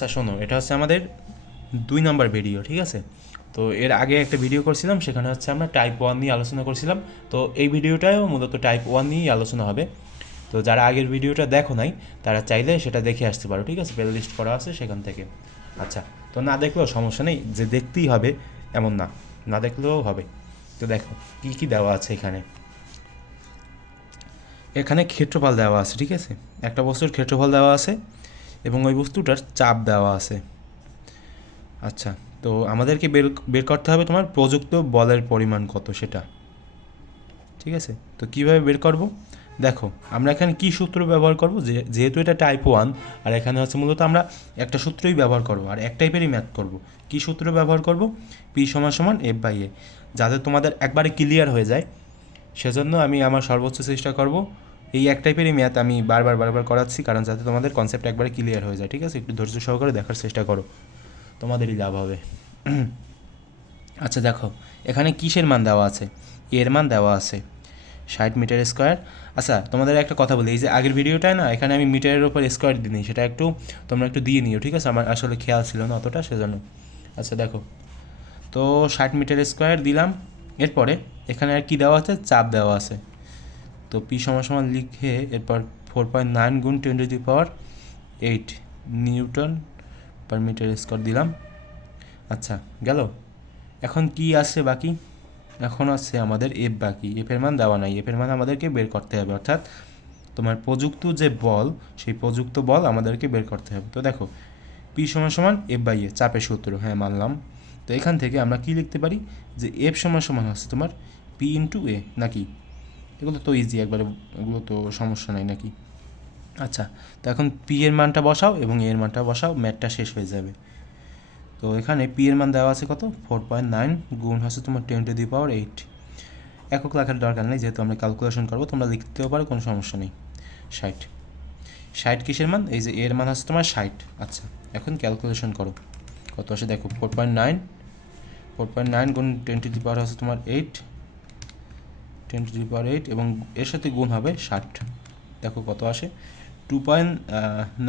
আচ্ছা শোনো, এটা হচ্ছে আমাদের দুই নম্বর ভিডিও ঠিক আছে? তো এর আগে একটা ভিডিও করছিলাম, সেখানে হচ্ছে আমরা টাইপ ওয়ান নিয়ে আলোচনা করছিলাম। তো এই ভিডিওটাও মূলত টাইপ ওয়ান নিয়েই আলোচনা হবে। তো যারা আগের ভিডিওটা দেখো নাই, তারা চাইলে সেটা দেখে আসতে পারো, ঠিক আছে? প্লে লিস্ট করা আছে সেখান থেকে। আচ্ছা তো না দেখলেও সমস্যা নেই, যে দেখতেই হবে এমন না না দেখলেও হবে। তো দেখো, কী কী দেওয়া আছে এখানে? এখানে ক্ষেত্রফল দেওয়া আছে, ঠিক আছে? একটা বস্তুর ক্ষেত্রফল দেওয়া আছে এবং ওই বস্তুটার চাপ দেওয়া আছে। আচ্ছা তো আমাদেরকে বের বের করতে হবে তোমার প্রযুক্ত বলের পরিমাণ কত সেটা। ঠিক আছে? তো কীভাবে বের করব? দেখো, আমরা এখানে কি সূত্র ব্যবহার করব? যেহেতু এটা টাইপ ওয়ান আর এখানে হচ্ছে মূলত আমরা একটা সূত্রই ব্যবহার করব, আর এক টাইপেরই ম্যাথ করব। কি সূত্র ব্যবহার করব? পি সমান সমান এফ বাই এ যাতে তোমাদের একবারে ক্লিয়ার হয়ে যায়, সেজন্য আমি আমার সর্বোচ্চ চেষ্টা করব এই এক টাইপেরই ম্যাথ আমি বারবার বারবার করাচ্ছি, কারণ যাতে তোমাদের কনসেপ্ট একবারে ক্লিয়ার হয়ে যায়, ঠিক আছে? একটু ধৈর্য সহকারে দেখার চেষ্টা করো। তোমাদেরই লাভ হবে। আচ্ছা দেখো, এখানে কিসের মান দেওয়া আছে? এর মান দেওয়া আছে ষাট মিটার স্কোয়ার আচ্ছা তোমাদের একটা কথা বলি, এই যে আগের ভিডিওটায় না, এখানে আমি মিটারের ওপর স্কোয়ার দিই, সেটা একটু তোমরা একটু দিয়ে নিও, ঠিক আছে? আমার আসলে খেয়াল ছিল না অতটা, সেজন্য। আচ্ছা দেখো, তো ষাট মিটার স্কোয়ার দিলাম, এরপরে এখানে আর কি দেওয়া আছে? চাপ দেওয়া আছে। তো পি সমান সমান লিখে এরপর ফোর পয়েন্ট নাইন গুণ ten to the power eight newton per metre square দিলাম। আচ্ছা গেল। এখন কি আছে বাকি? এখন আছে আমাদের এফ বাকি। এফের মান দেওয়া নাই। এফের মান আমাদেরকে বের করতে হবে, অর্থাৎ তোমার প্রযুক্ত যে বল, সেই প্রযুক্ত বল আমাদেরকে বের করতে হবে। তো দেখো পি সমান সমান এফ বাই এ চাপের সূত্র হ্যাঁ মানলাম। তো এখান থেকে আমরা কি লিখতে পারি? যে এফ সমান সমান হচ্ছে তোমার পি ইন্টু এ নাকি? এগুলো তো ইজি একবারে এগুলো তো সমস্যা নাই নাকি? আচ্ছা তো এখন পি এর মানটা বসাও এবং এর মানটা বসাও ম্যাথটা শেষ হয়ে যাবে। তো এখানে পি এর মান দেওয়া আছে কত? ফোর পয়েন্ট নাইন গুণ হচ্ছে তোমার ten to the power eight একক লেখার দরকার নেই, যেহেতু আমরা ক্যালকুলেশন করব, তোমরা লিখতেও পারো, কোনো সমস্যা নেই। ষাট। ষাট কিসের মান? এই যে এর মান হচ্ছে তোমার ষাট। আচ্ছা এখন ক্যালকুলেশন করো। কত আসে? দেখো four point nine four point nine গুণ টেন টু দি পাওয়ার হচ্ছে তোমার eight ten to the power eight এবং এর সাথে গুণ হবে ষাট। দেখো কত আসে? টু পয়েন্ট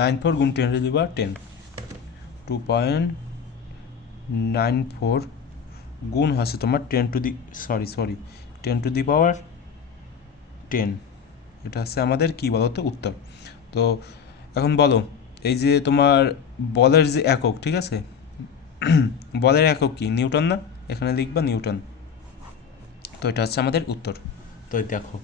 নাইন ফোর গুণ ten to the power ten two point nine four গুণ হচ্ছে তোমার ten to the sorry sorry ten to the power ten এটা হচ্ছে আমাদের কী বলো তো উত্তর। তো এখন বলো, এই যে তোমার বলের যে একক, ঠিক আছে? বলের একক কি? নিউটন না? এখানে লিখবা নিউটন। তো এটা হচ্ছে আমাদের উত্তর। তো দেখো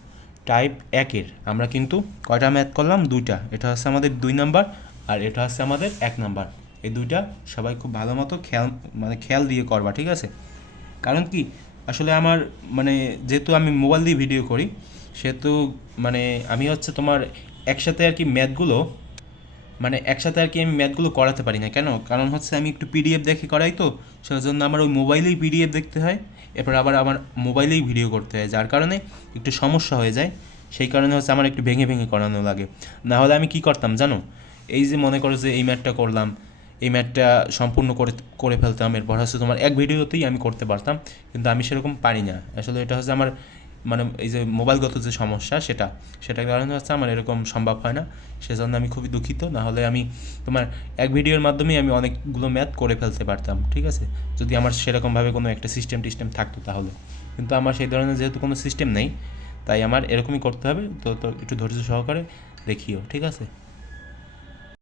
টাইপ একের আমরা কিন্তু কয়টা ম্যাথ করলাম? দুইটা। এটা হচ্ছে আমাদের দুই নাম্বার আর এটা হচ্ছে আমাদের এক নাম্বার এই দুইটা সবাই খুব ভালো মতো খেয়াল মানে খেয়াল দিয়ে করবা, ঠিক আছে? কারণ কি? আসলে আমার মানে যেহেতু আমি মোবাইল দিয়ে ভিডিও করি, সেহেতু মানে আমি হচ্ছে তোমার একসাথে আর কি ম্যাথগুলো মানে একসাথে আর কি আমি ম্যাথগুলো করাতে পারি না। কেন? কারণ হচ্ছে আমি একটু পিডিএফ দেখে করাই তো, সেজন্য আমার ওই মোবাইলেই পিডিএফ দেখতে হয়, এরপর আবার আমার মোবাইলেই ভিডিও করতে হয়, যার কারণে একটু সমস্যা হয়ে যায়। সেই কারণে হচ্ছে আমার একটু ভেঙে ভেঙে করানো লাগে। না হলে আমি কি করতাম জানো? এই যে মনে করো যে এই ম্যাথটা করলাম, এই ম্যাথটা সম্পূর্ণ করে করে ফেলতাম, এরপর হচ্ছে তোমার এক ভিডিওতেই আমি করতে পারতাম, কিন্তু আমি সেরকম পারি না। আসলে এটা হচ্ছে আমার মানে এই যে মোবাইলগত যে সমস্যা সেটা, সেটার কারণে হচ্ছে আমার এরকম সম্ভব হয় না। সেজন্য আমি খুবই দুঃখিত। নাহলে আমি তোমার এক ভিডিওর মাধ্যমে আমি অনেকগুলো ম্যাথ করে ফেলতে পারতাম, ঠিক আছে? যদি আমার সেরকমভাবে কোনো একটা সিস্টেম টিস্টেম থাকতো তাহলে। কিন্তু আমার সেই ধরনের যেহেতু কোনো সিস্টেম নেই, তাই আমার এরকমই করতে হবে। তো তো একটু ধৈর্য সহকারে দেখিও, ঠিক আছে?